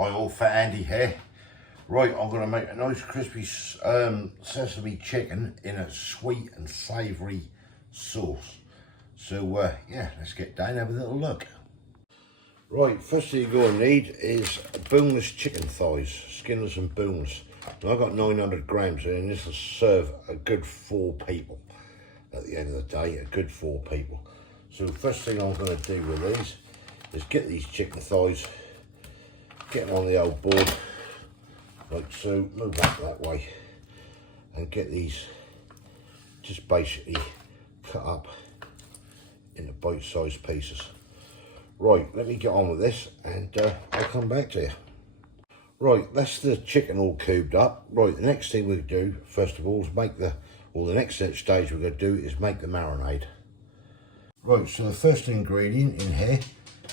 Hi all, Fat Andy here. Right, I'm going to make a nice crispy sesame chicken in a sweet and savoury sauce. So yeah, let's get down and have a little look. Right, first thing you're going to need is boneless chicken thighs, skinless and boneless. Now I've got 900 grams and this will serve a good 4 people. At the end of the day, a good 4 people. So first thing I'm going to do with these is get these chicken thighs, get them on the old board, like so, move that way, and get these just basically cut up into bite-sized pieces. Right, let me get on with this and I'll come back to you. Right, that's the chicken all cubed up. Right, the next thing we'll do, first of all, is make the next stage we're going to do is make the marinade. Right, so the first ingredient in here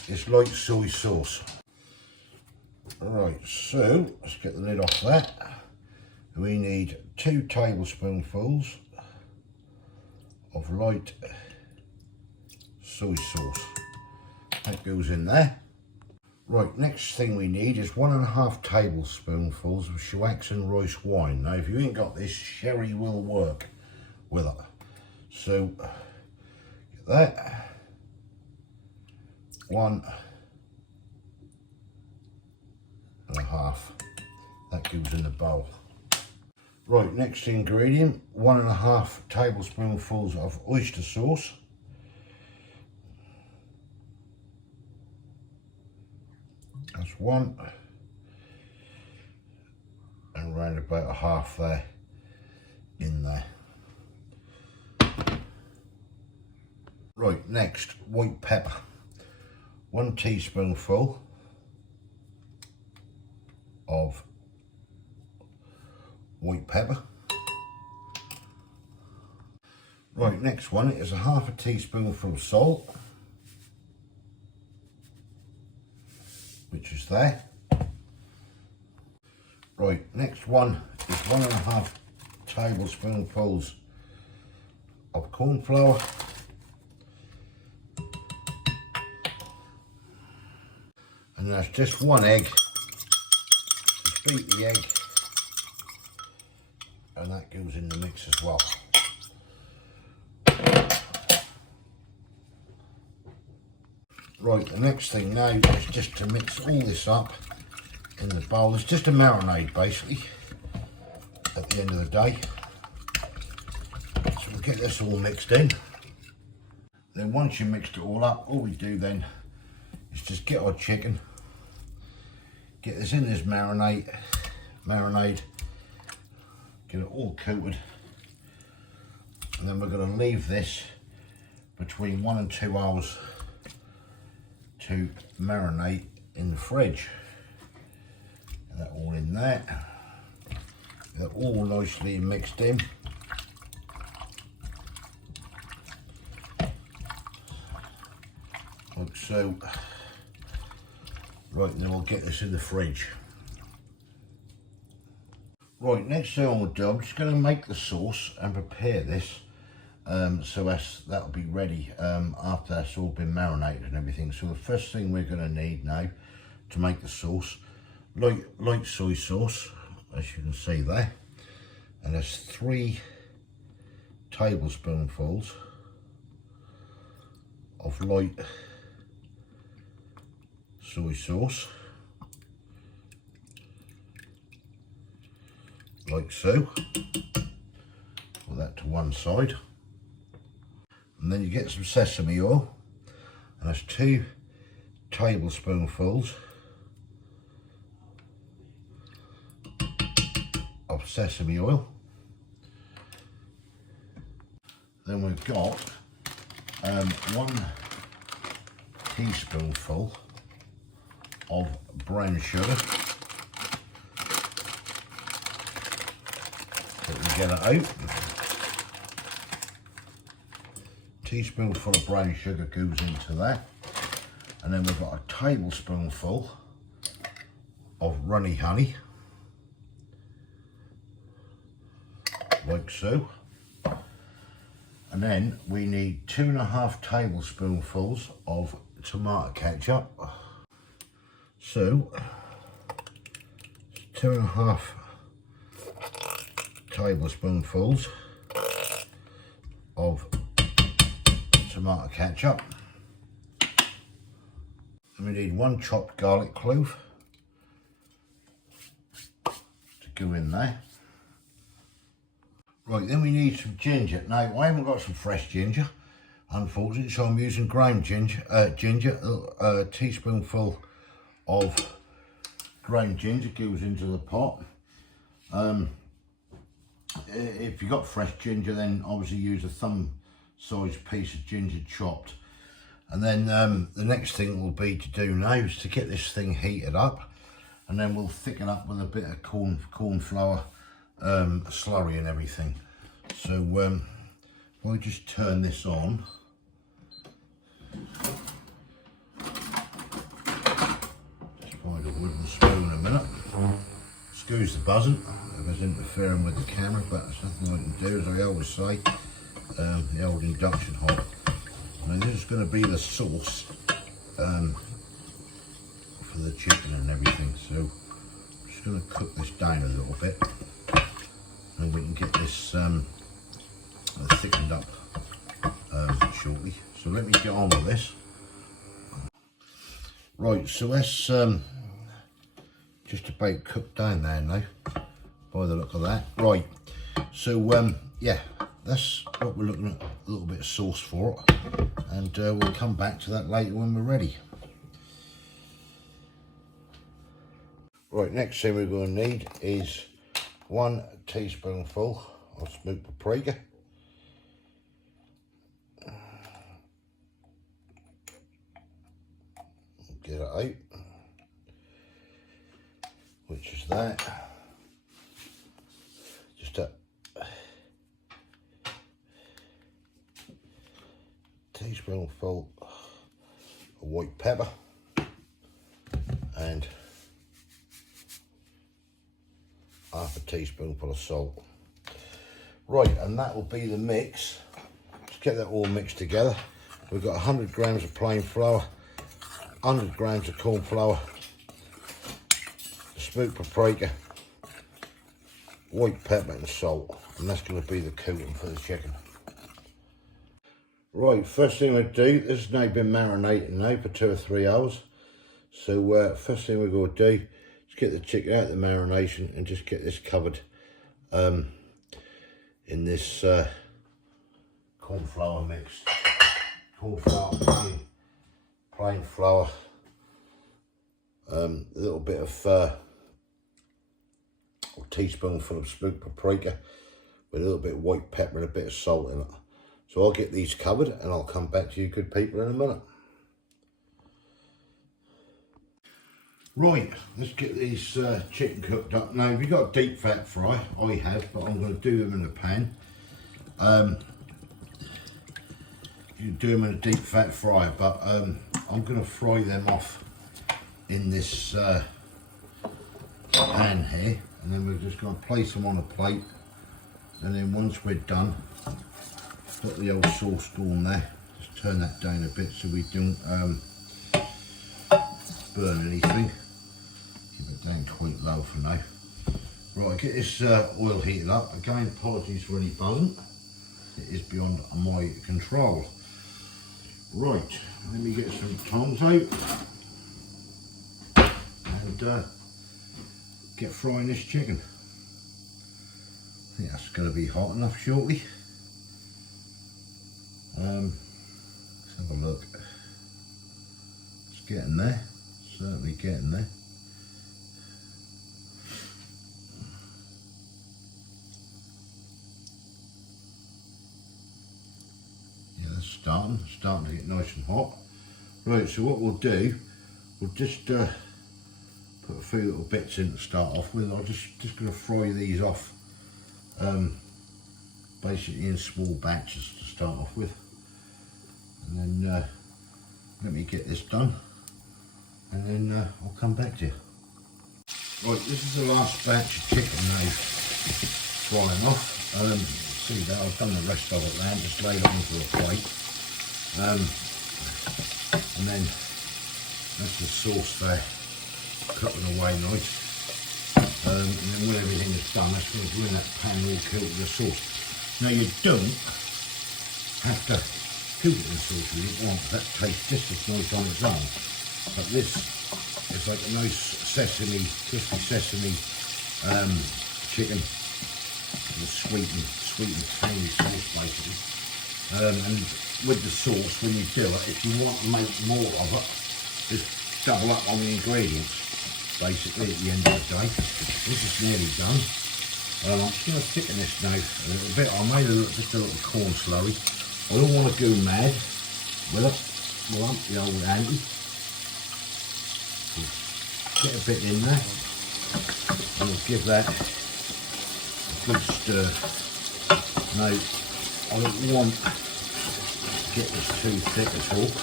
is light soy sauce. Right, so let's get the lid off that. We need 2 tablespoonfuls of light soy sauce. That goes in there. Right, next thing we need is 1.5 tablespoonfuls of Shiawaxan rice wine. Now, if you ain't got this, sherry will work with it. So, get that. 1.5. That goes in the bowl. Right, next ingredient, 1.5 tablespoonfuls of oyster sauce. That's 1, and around about 1/2 there, in there. Right, next, white pepper. 1 teaspoonful of white pepper. Right, next one is 1/2 teaspoonful of salt, which is there. Right, next one is 1.5 tablespoonfuls of corn flour. And that's just 1 egg. Just beat the egg, and that goes in the mix as well. Right, the next thing now is just to mix all this up in the bowl. It's just a marinade basically at the end of the day. So we'll get this all mixed in. Then once you mixed it all up, all we do then is just get our chicken, get this in this marinade, get it all coated, and then we're going to leave this between 1 and 2 hours to marinate in the fridge. Get that all in there, get it all nicely mixed in. Like so. Right, and then we'll get this in the fridge. Right, next thing I'm going to do, I'm just going to make the sauce and prepare this so that'll be ready after that's all been marinated and everything. So the first thing we're going to need now to make the sauce, light soy sauce, as you can see there, and there's 3 tablespoonfuls of light soy sauce, like so. Put that to one side, and then you get some sesame oil, and that's 2 tablespoonfuls of sesame oil. Then we've got 1 teaspoonful of brown sugar. Let me get it out. Teaspoonful of brown sugar goes into that, and then we've got a tablespoonful of runny honey, like so. And then we need 2.5 tablespoonfuls of tomato ketchup. So 2.5 tablespoonfuls of tomato ketchup. And we need 1 chopped garlic clove to go in there. Right, then we need some ginger. Now, I haven't got some fresh ginger, unfortunately, so I'm using ground ginger. A teaspoonful of ground ginger goes into the pot. If you've got fresh ginger, then obviously use a thumb-sized piece of ginger chopped. And then the next thing will be to do now is to get this thing heated up, and then we'll thicken up with a bit of corn flour slurry and everything. So if I just turn this on, just find a wooden spoon a minute. Excuse the buzzing if it's interfering with the camera, but there's nothing I can do, as I always say. The old induction hob. Now this is going to be the sauce for the chicken and everything, so I'm just going to cook this down a little bit, and we can get this thickened up shortly. So let me get on with this. Right, so that's just about cooked down there now, by the look of that. Right, so yeah, that's what we're looking at, a little bit of sauce for it, and we'll come back to that later when we're ready. Right, next thing we're going to need is 1 teaspoonful of smoked paprika. Get it out, which is that. Just a teaspoonful of white pepper and half a teaspoonful of salt. Right, and that will be the mix. Let's get that all mixed together. We've got 100 grams of plain flour, 100 grams of corn flour, smoked paprika, white pepper and salt, and that's going to be the coating for the chicken. Right, first thing we do, this has now been marinating now for 2 or 3 hours. So first thing we're going to do is get the chicken out of the marination and just get this covered in this corn flour mix. Corn flour, plain flour, a little bit of a teaspoonful of smoked paprika with a little bit of white pepper and a bit of salt in it. So I'll get these covered and I'll come back to you good people in a minute. Right, let's get these chicken cooked up. Now, if you've got a deep fat fry, I have, but I'm going to do them in a pan. You can do them in a deep fat fryer, but I'm going to fry them off in this pan here, and then we're just going to place them on a plate, and then once we're done, got the old sauce going there, just turn that down a bit so we don't burn anything. Keep it down quite low for now. Right, get this oil heated up. Again, apologies for any buzzing, it is beyond my control. Right, let me get some tongs out and get frying this chicken. I think that's going to be hot enough shortly. Let's have a look. It's getting there, certainly getting there. Starting to get nice and hot. Right, so what we'll do, we'll just put a few little bits in to start off with. I'm just going to fry these off basically in small batches to start off with, and then let me get this done, and then I'll come back to you. Right, this is the last batch of chicken now frying off. See that I've done the rest of it now, just laid it onto a plate. And then that's the sauce there, cooking away nice. And then when everything is done, that's going to go in that pan all cooked with the sauce. Now you don't have to cook it in the sauce if you want, that tastes just as nice on its own. But this is like a nice sesame, crispy sesame chicken with sweet and tangy sauce basically. And with the sauce, when you do it, if you want to make more of it, just double up on the ingredients. Basically, at the end of the day, this is nearly done. I'm just going to thicken this now a little bit. I made just a little corn slurry. I don't want to go mad with it. Well, the old Andy. Get a bit in there, and we'll give that a good stir. Now, I don't want to get this too thick at all.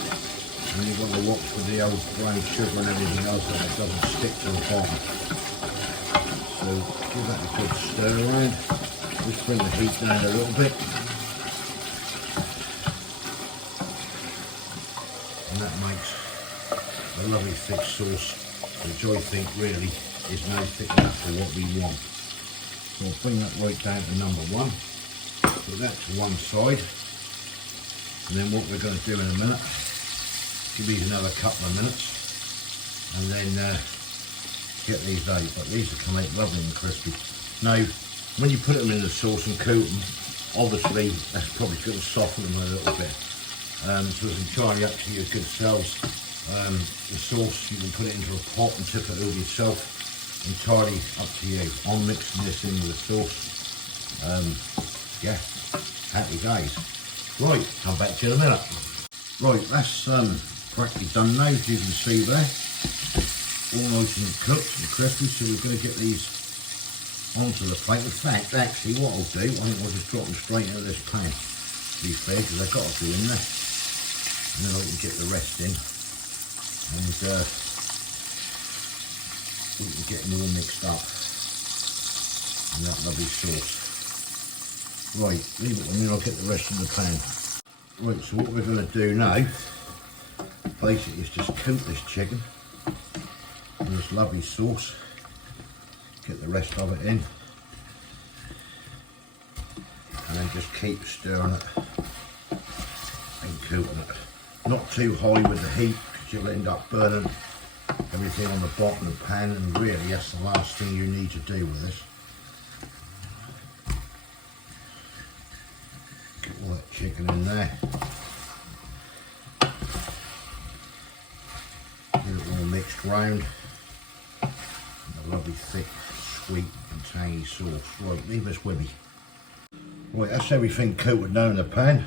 And you've got to watch with the old brown sugar and everything else that it doesn't stick to the bottom. So give that a good stir around. Just bring the heat down a little bit. And that makes a lovely thick sauce, which I think really is now thick enough for what we want. So I'll bring that right down to number 1. Put that to one side. And then what we're going to do in a minute, give these another couple of minutes and then get these out. But these will come out lovely and crispy. Now, when you put them in the sauce and coat them, obviously that's probably going to soften them a little bit. So it's entirely up to your good selves. The sauce, you can put it into a pot and tip it over yourself. Entirely up to you. I'm mixing this in with the sauce. Yeah, happy days. Right, come back to you in a minute. Right, that's practically done now, as you can see there. All nice and cooked and crispy, so we're going to get these onto the plate. In fact, actually, what I'll do, I think I'll just drop them straight into this pan, to be fair, because I've got to go in there. And then I can get the rest in. And we can get them all mixed up in that lovely sauce. Right, leave it with me and I'll get the rest in the pan. Right, so what we're going to do now, basically, is just coat this chicken in this lovely sauce. Get the rest of it in. And then just keep stirring it and coating it. Not too high with the heat, because you'll end up burning everything on the bottom of the pan, and really that's the last thing you need to do with this. Get all that chicken in there. Get it all mixed round. And a lovely thick, sweet and tangy sauce. Right, leave this with me. Right, that's everything coated now in the pan.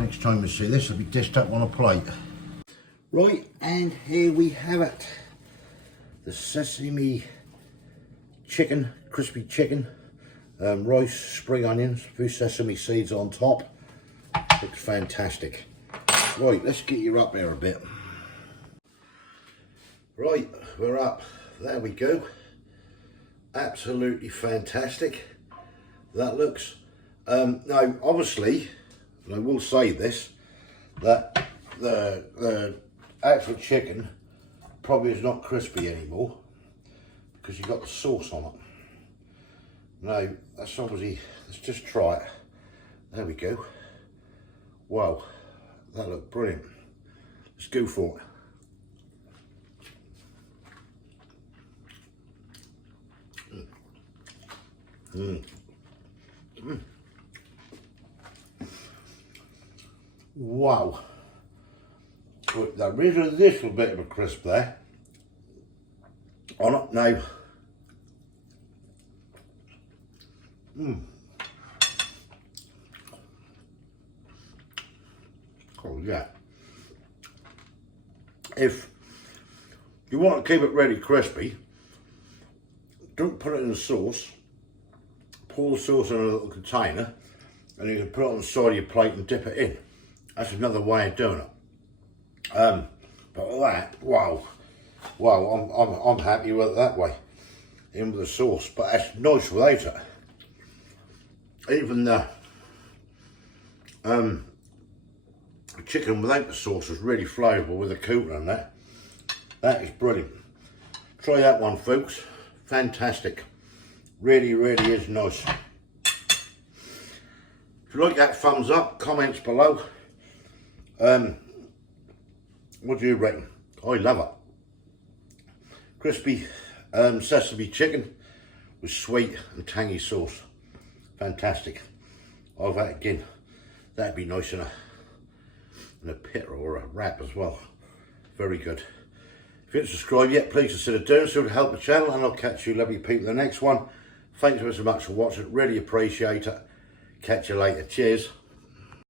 Next time we see this, it'll be dished up on a plate. Right, and here we have it. The sesame chicken, crispy chicken, rice, spring onions, a few sesame seeds on top. Looks fantastic. Right, let's get you up there a bit. Right, we're up. There we go. Absolutely fantastic. That looks. Now, obviously, and I will say this, that the actual chicken probably is not crispy anymore because you've got the sauce on it. Now, that's obviously, let's just try it. There we go. Wow, that looked brilliant. Let's go for it. Wow. There is a little bit of a crisp there on it now. Oh yeah. If you want to keep it really crispy, don't put it in the sauce. Pour the sauce in a little container and you can put it on the side of your plate and dip it in. That's another way of doing it. But that, wow, I'm happy with it that way, in with the sauce. But that's nice without it. Even the chicken without the sauce is really flavourful with the coating on that. That is brilliant. Try that one, folks. Fantastic. Really, really is nice. If you like that, thumbs up, comments below. What do you reckon? I love it. Crispy sesame chicken with sweet and tangy sauce. Fantastic. I'll have that again. That'd be nice in a pit or a wrap as well. Very good. If you haven't subscribed yet, please consider doing so to help the channel, and I'll catch you lovely people in the next one. Thanks so much for watching. Really appreciate it. Catch you later. Cheers.